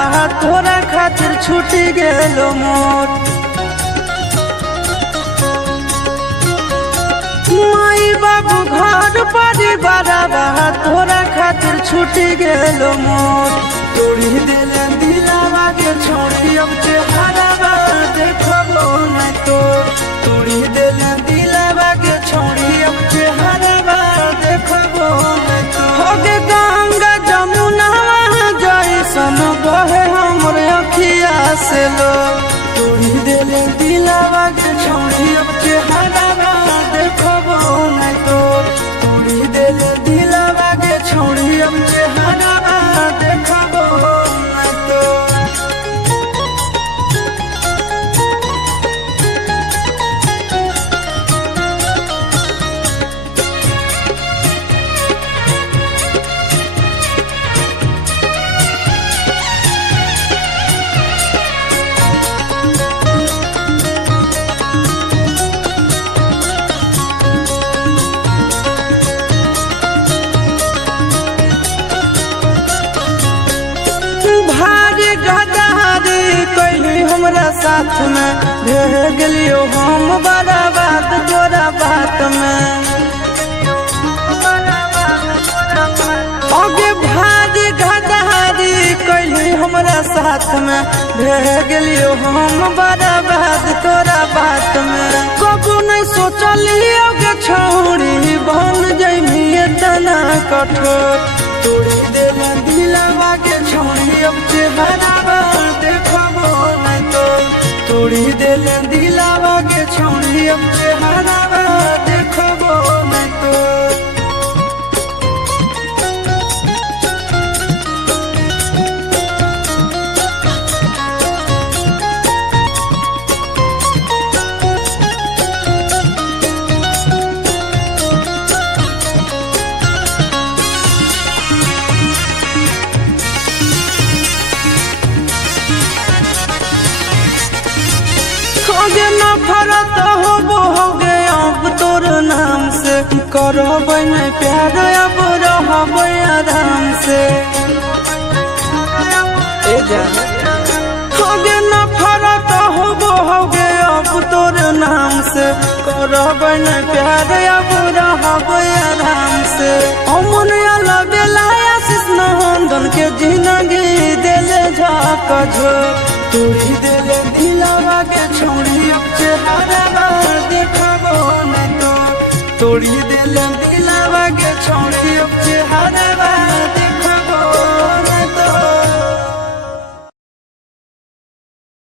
तोरा खातिर छूटी गेलो मोर। माई बाबू घर परिवार तोरा खातिर छूटी गेलो मोर। तोड़ी दिले दिलावा के छोड़ी अब चेहरा देखबो नहीं तोर। तोड़ी दिले दिलावा के छोड़ी अब चेहरा देखबो नहीं तोर। हो गे गंगा जमुना जैसन बहे हमर अखिया से लो। तोड़ी दिले दिलावा के छोड़ी अब चेहरा देखबो नहीं तोर। तोड़ी दिले दिलावा के छोड़ी अब चेहरा देखबो नहीं तोर। भारी गदारी कैली हमरा साथ में भेज गेलियो हम बर्बाद तोरा बात में। आगे भारी गदारी कैली हमरा साथ में भेज गेलियो हम बर्बाद तोरा बात में। कबू नहीं सोचलियो के छोड़ी बन जइमी इतना कठोर। तोड़ी दिल दिलावा के छोड़ी अब चेहरा देखबो नहीं तोर। तोड़ी दिल दिलावा के छोड़ी अब चेहरा देखबो नहीं तोर। होगे नफरत होगे अब तोर नाम से। करब नहीं प्यार अब रहब आराम से। होगे नफरत होगे अब तोर नाम से। करब नहीं प्यार अब रहब आराम से। अमन अलग आशीष नंदन के जिंदगी दिले झाक झोक। तोड़ी दिले दिलावा के छोड़ी अब चेहरा देखबो नहीं तोर। तोड़ी दिले दिलावा के छोड़ी